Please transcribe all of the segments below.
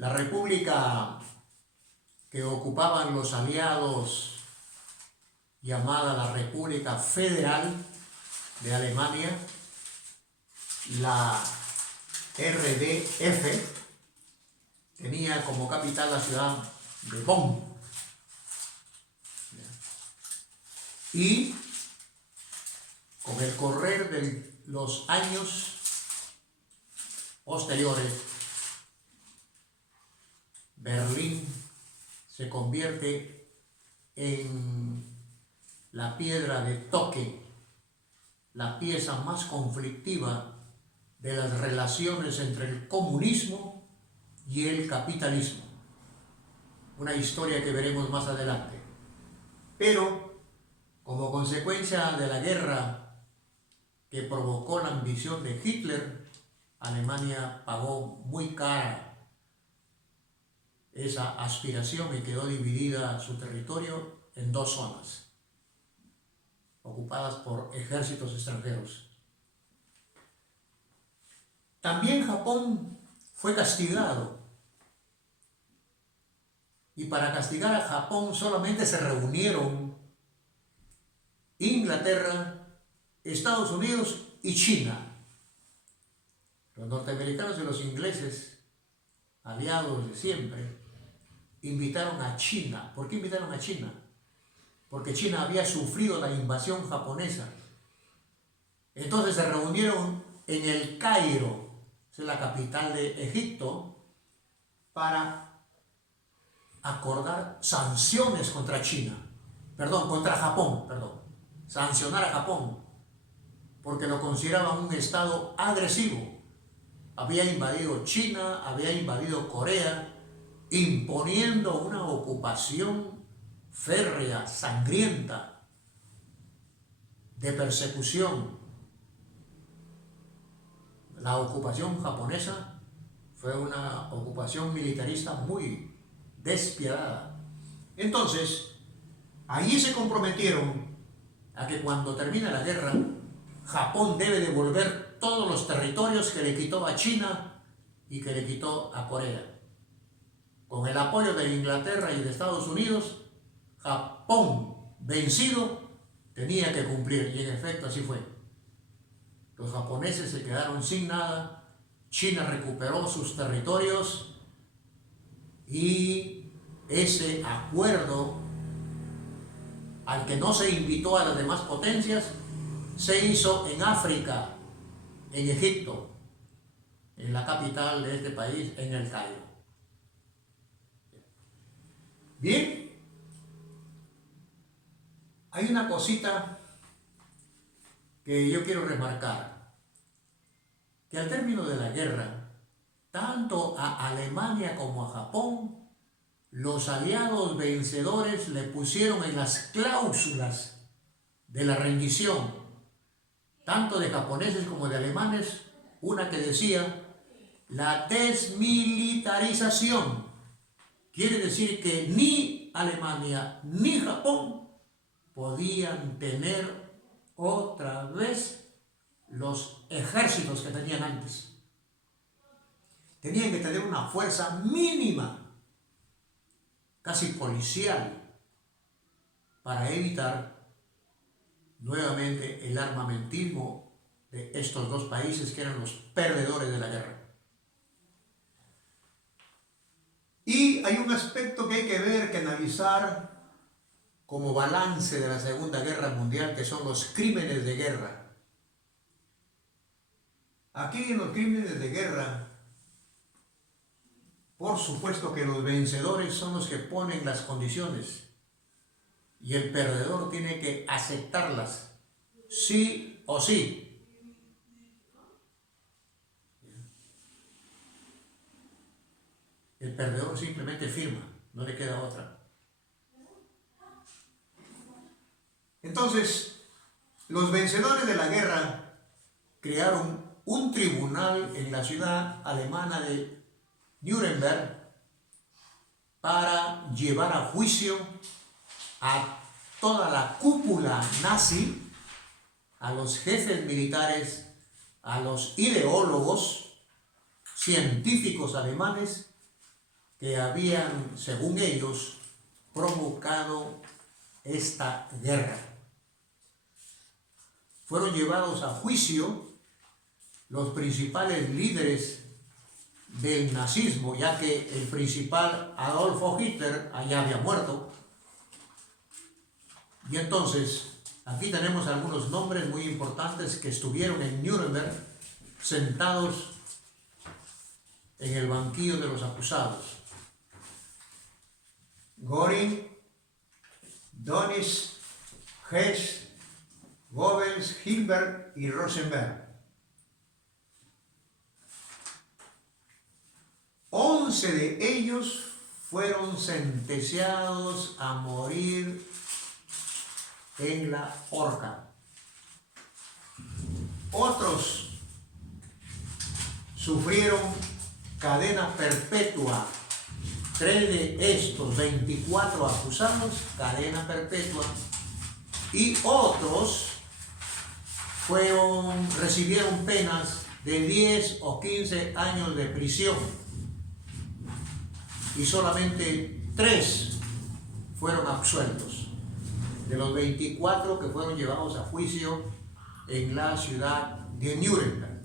La república que ocupaban los aliados, llamada la República Federal de Alemania, la RDF, tenía como capital la ciudad de Bonn. Y con el correr de los años posteriores, Berlín se convierte en la piedra de toque, la pieza más conflictiva de las relaciones entre el comunismo y el capitalismo. Una historia que veremos más adelante. Pero, como consecuencia de la guerra que provocó la ambición de Hitler, Alemania pagó muy cara esa aspiración y quedó dividida su territorio en dos zonas, ocupadas por ejércitos extranjeros. También Japón fue castigado, y para castigar a Japón solamente se reunieron Inglaterra, Estados Unidos y China. Los norteamericanos y los ingleses, aliados de siempre, invitaron a China. ¿Por qué invitaron a China? Porque China había sufrido la invasión japonesa. Entonces se reunieron en el Cairo, que es la capital de Egipto, para acordar sanciones contra contra Japón, sancionar a Japón, porque lo consideraban un estado agresivo. Había invadido China, había invadido Corea, imponiendo una ocupación férrea, sangrienta, de persecución. La ocupación japonesa fue una ocupación militarista muy despiadada. Entonces, allí se comprometieron a que cuando termine la guerra, Japón debe devolver todos los territorios que le quitó a China y que le quitó a Corea. Con el apoyo de Inglaterra y de Estados Unidos, Japón, vencido, tenía que cumplir, y en efecto así fue. Los japoneses se quedaron sin nada, China recuperó sus territorios y ese acuerdo al que no se invitó a las demás potencias se hizo en África, en Egipto, en la capital de este país, en el Cairo. Bien, hay una cosita que yo quiero remarcar, que al término de la guerra, tanto a Alemania como a Japón, los aliados vencedores le pusieron en las cláusulas de la rendición, tanto de japoneses como de alemanes, una que decía la desmilitarización. Quiere decir que ni Alemania ni Japón podían tener otra vez los ejércitos que tenían antes. Tenían que tener una fuerza mínima, casi policial, para evitar nuevamente el armamentismo de estos dos países que eran los perdedores de la guerra. Y hay un aspecto que hay que ver, que analizar como balance de la Segunda Guerra Mundial, que son los crímenes de guerra. Aquí en los crímenes de guerra, por supuesto que los vencedores son los que ponen las condiciones y el perdedor tiene que aceptarlas, sí o sí. El perdedor simplemente firma, no le queda otra. Entonces, los vencedores de la guerra crearon un tribunal en la ciudad alemana de Nuremberg para llevar a juicio a toda la cúpula nazi, a los jefes militares, a los ideólogos, científicos alemanes que habían, según ellos, provocado esta guerra. Fueron llevados a juicio los principales líderes del nazismo, ya que el principal Adolfo Hitler allá había muerto. Y entonces, aquí tenemos algunos nombres muy importantes que estuvieron en Nuremberg, sentados en el banquillo de los acusados. Göring, Dönitz, Hess, Goebbels, Hilbert y Rosenberg. 11 de ellos fueron sentenciados a morir en la horca. Otros sufrieron cadena perpetua. 3 de estos 24 acusados, cadena perpetua. Y otros recibieron penas de 10 o 15 años de prisión. Y solamente 3 fueron absueltos de los 24 que fueron llevados a juicio en la ciudad de Nuremberg.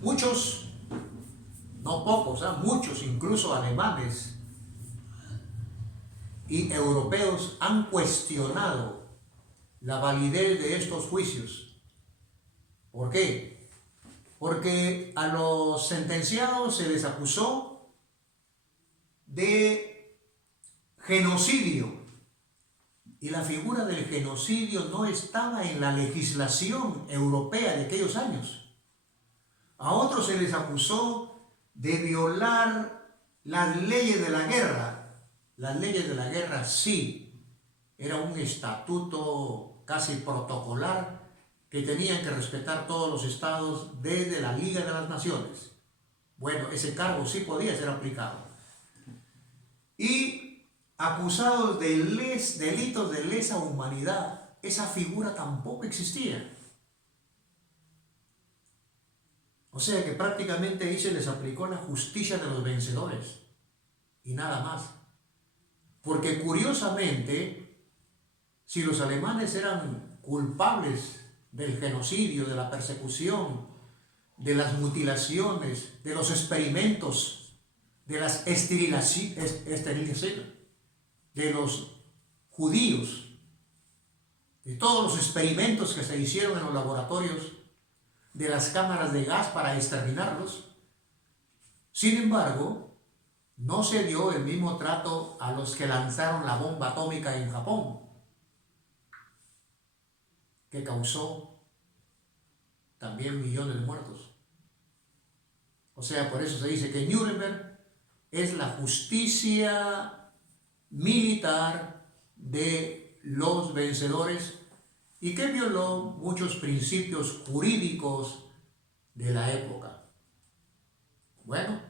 Muchos, no pocos, muchos, incluso alemanes y europeos, han cuestionado la validez de estos juicios. ¿Por qué? Porque a los sentenciados se les acusó de genocidio, y la figura del genocidio no estaba en la legislación europea de aquellos años. A otros se les acusó de violar las leyes de la guerra. Las leyes de la guerra sí, era un estatuto casi protocolar que tenían que respetar todos los estados desde la Liga de las Naciones. Bueno, ese cargo sí podía ser aplicado. Y acusados de delitos de lesa humanidad, esa figura tampoco existía. O sea que prácticamente ahí se les aplicó la justicia de los vencedores y nada más. Porque curiosamente, si los alemanes eran culpables del genocidio, de la persecución, de las mutilaciones, de los experimentos, de las esterilizaciones, de los judíos, de todos los experimentos que se hicieron en los laboratorios, de las cámaras de gas para exterminarlos. Sin embargo, no se dio el mismo trato a los que lanzaron la bomba atómica en Japón, que causó también millones de muertos. O sea, por eso se dice que Nuremberg es la justicia militar de los vencedores y que violó muchos principios jurídicos de la época. Bueno,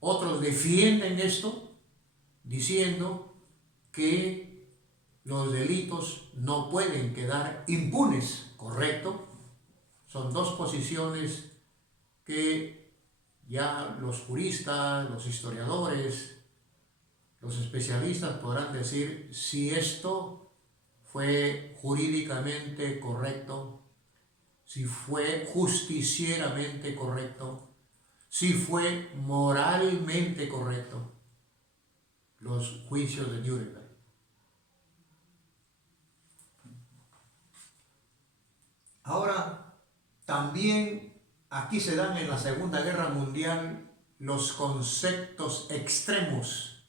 otros defienden esto diciendo que los delitos no pueden quedar impunes, ¿correcto? Son dos posiciones que ya los juristas, los historiadores, los especialistas podrán decir si esto fue jurídicamente correcto, si fue justicieramente correcto, si fue moralmente correcto, los juicios de Nuremberg. Ahora, también aquí se dan en la Segunda Guerra Mundial los conceptos extremos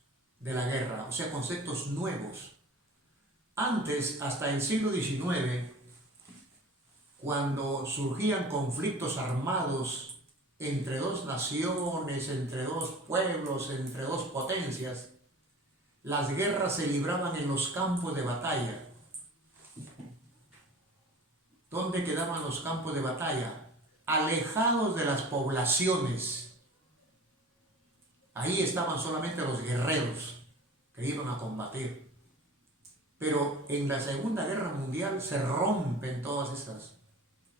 de la guerra, o sea, conceptos nuevos. Antes, hasta el siglo XIX, cuando surgían conflictos armados entre dos naciones, entre dos pueblos, entre dos potencias, las guerras se libraban en los campos de batalla. ¿Dónde quedaban los campos de batalla? Alejados de las poblaciones. Ahí estaban solamente los guerreros que iban a combatir. Pero en la Segunda Guerra Mundial se rompen todas estas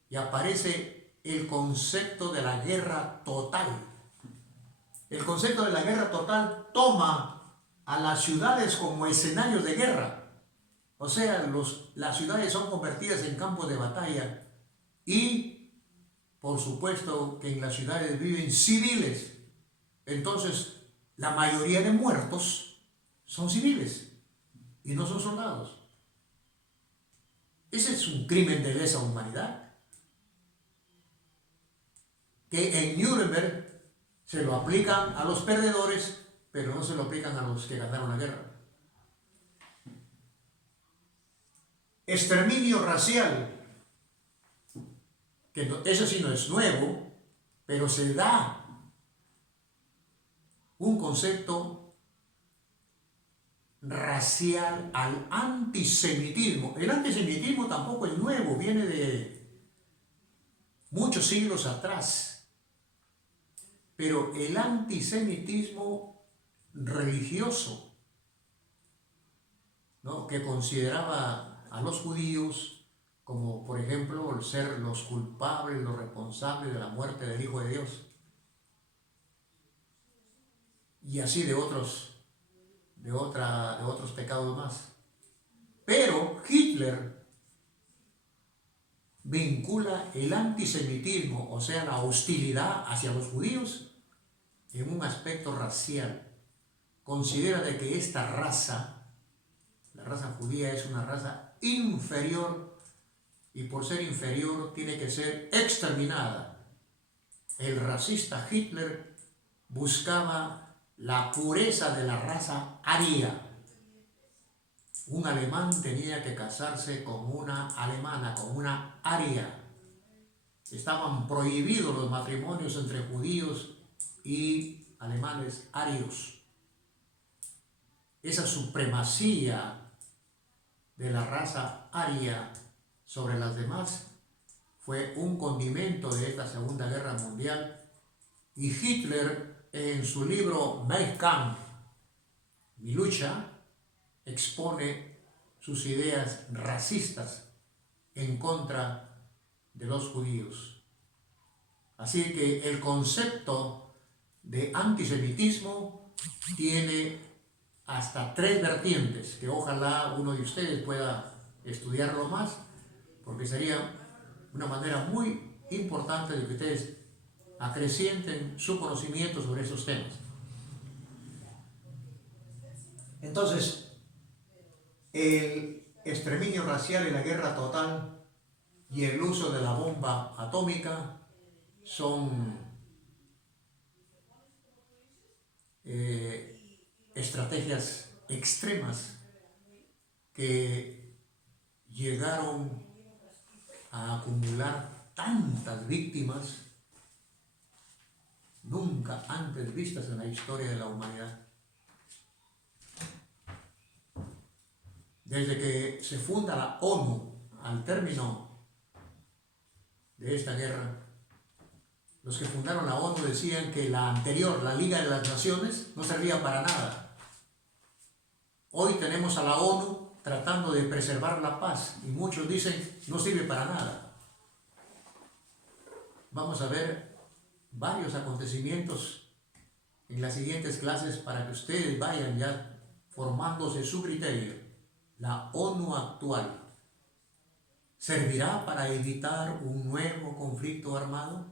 y aparece el concepto de la guerra total. el concepto de la guerra total toma a las ciudades como escenarios de guerra. O sea, las ciudades son convertidas en campos de batalla y, por supuesto, que en las ciudades viven civiles. Entonces, la mayoría de muertos son civiles y no son soldados. Ese es un crimen de lesa humanidad que en Nuremberg se lo aplican a los perdedores, pero no se lo aplican a los que ganaron la guerra. Exterminio racial, que no, eso sí no es nuevo, pero se da un concepto racial al antisemitismo. El antisemitismo tampoco es nuevo, viene de muchos siglos atrás, pero el antisemitismo religioso, ¿no?, que consideraba a los judíos como, por ejemplo, ser los culpables, los responsables de la muerte del Hijo de Dios, y así de otros pecados más. Pero Hitler vincula el antisemitismo, o sea, la hostilidad hacia los judíos, en un aspecto racial. Considera de que esta raza, la raza judía, es una raza inferior y por ser inferior tiene que ser exterminada. El racista Hitler buscaba la pureza de la raza aria. Un alemán tenía que casarse con una alemana, con una aria. Estaban prohibidos los matrimonios entre judíos y alemanes arios. Esa supremacía de la raza aria sobre las demás fue un condimento de esta Segunda Guerra Mundial, y Hitler, en su libro Mein Kampf, Mi lucha, expone sus ideas racistas en contra de los judíos. Así que el concepto de antisemitismo tiene hasta 3 vertientes, que ojalá uno de ustedes pueda estudiarlo más, porque sería una manera muy importante de que ustedes acrecienten su conocimiento sobre esos temas. Entonces, el exterminio racial y la guerra total y el uso de la bomba atómica son estrategias extremas que llegaron a acumular tantas víctimas nunca antes vistas en la historia de la humanidad. Desde que se funda la ONU al término de esta guerra, los que fundaron la ONU decían que la anterior, la Liga de las Naciones, no servía para nada. Hoy tenemos a la ONU tratando de preservar la paz y muchos dicen no sirve para nada. Vamos a ver varios acontecimientos en las siguientes clases para que ustedes vayan ya formándose su criterio. La ONU actual, ¿servirá para evitar un nuevo conflicto armado?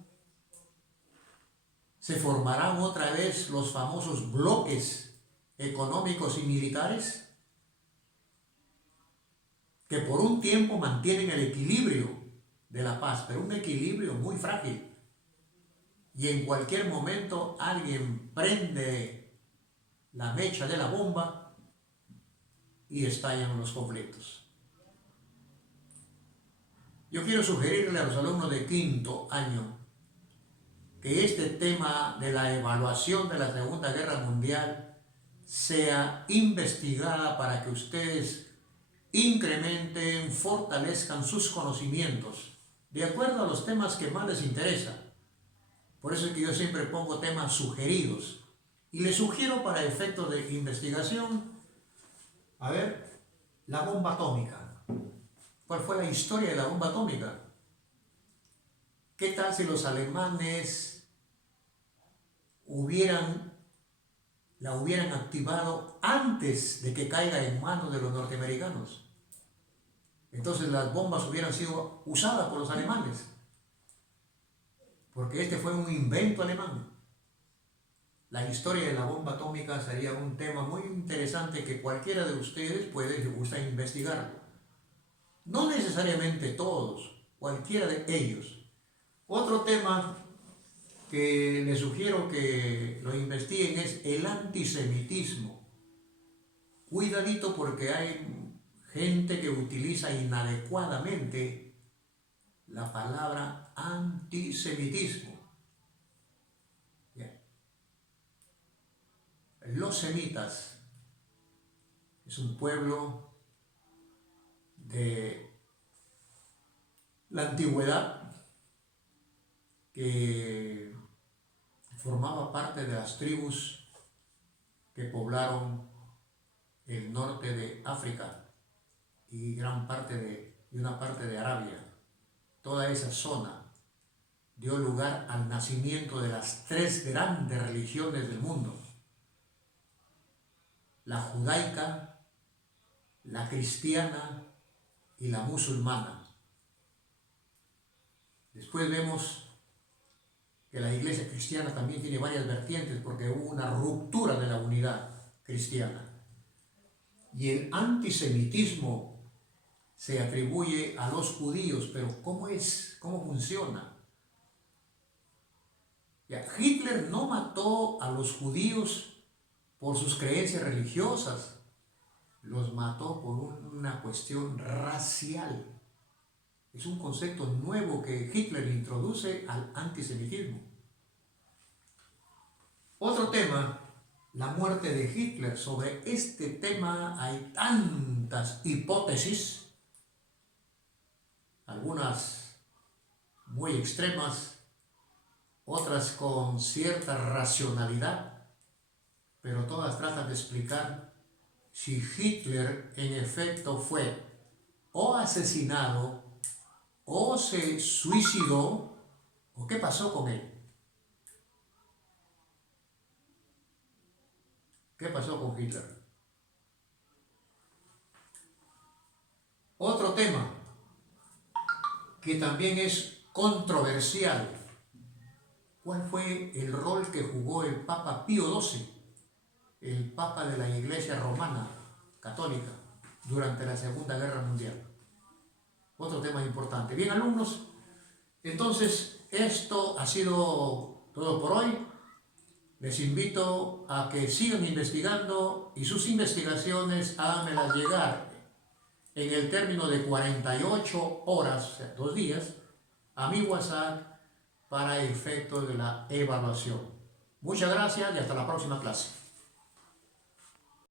¿Se formarán otra vez los famosos bloques económicos y militares que por un tiempo mantienen el equilibrio de la paz, pero un equilibrio muy frágil? Y en cualquier momento alguien prende la mecha de la bomba y estallan los conflictos. Yo quiero sugerirle a los alumnos de 5º año que este tema de la evaluación de la Segunda Guerra Mundial sea investigada para que ustedes incrementen, fortalezcan sus conocimientos de acuerdo a los temas que más les interesan. Por eso es que yo siempre pongo temas sugeridos y les sugiero para efectos de investigación, a ver, la bomba atómica. ¿Cuál fue la historia de la bomba atómica? ¿Qué tal si los alemanes hubieran la hubieran activado antes de que caiga en manos de los norteamericanos. Entonces las bombas hubieran sido usadas por los alemanes, porque este fue un invento alemán. La historia de la bomba atómica sería un tema muy interesante que cualquiera de ustedes puede, si gusta, investigarlo. No necesariamente todos, cualquiera de ellos. Otro tema que les sugiero que lo investiguen es el antisemitismo. Cuidadito porque hay gente que utiliza inadecuadamente la palabra antisemitismo. Bien. Los semitas es un pueblo de la antigüedad que formaba parte de las tribus que poblaron el norte de África y una parte de Arabia. Toda esa zona dio lugar al nacimiento de las tres grandes religiones del mundo: la judaica, la cristiana y la musulmana. Después vemos que la iglesia cristiana también tiene varias vertientes porque hubo una ruptura de la unidad cristiana. Y el antisemitismo se atribuye a los judíos, pero ¿cómo es? ¿Cómo funciona? Hitler no mató a los judíos por sus creencias religiosas, los mató por una cuestión racial. Es un concepto nuevo que Hitler introduce al antisemitismo. Otro tema, la muerte de Hitler. Sobre este tema hay tantas hipótesis, algunas muy extremas, otras con cierta racionalidad, pero todas tratan de explicar si Hitler en efecto fue o asesinado, o se suicidó, o qué pasó con él. ¿Qué pasó con Hitler? Otro tema que también es controversial. ¿Cuál fue el rol que jugó el Papa Pío XII, el Papa de la Iglesia Romana Católica, durante la Segunda Guerra Mundial? Otro tema importante. Bien, alumnos, entonces esto ha sido todo por hoy. Les invito a que sigan investigando y sus investigaciones háganmelas llegar en el término de 48 horas, o sea, 2 días, a mi WhatsApp para efectos de la evaluación. Muchas gracias y hasta la próxima clase.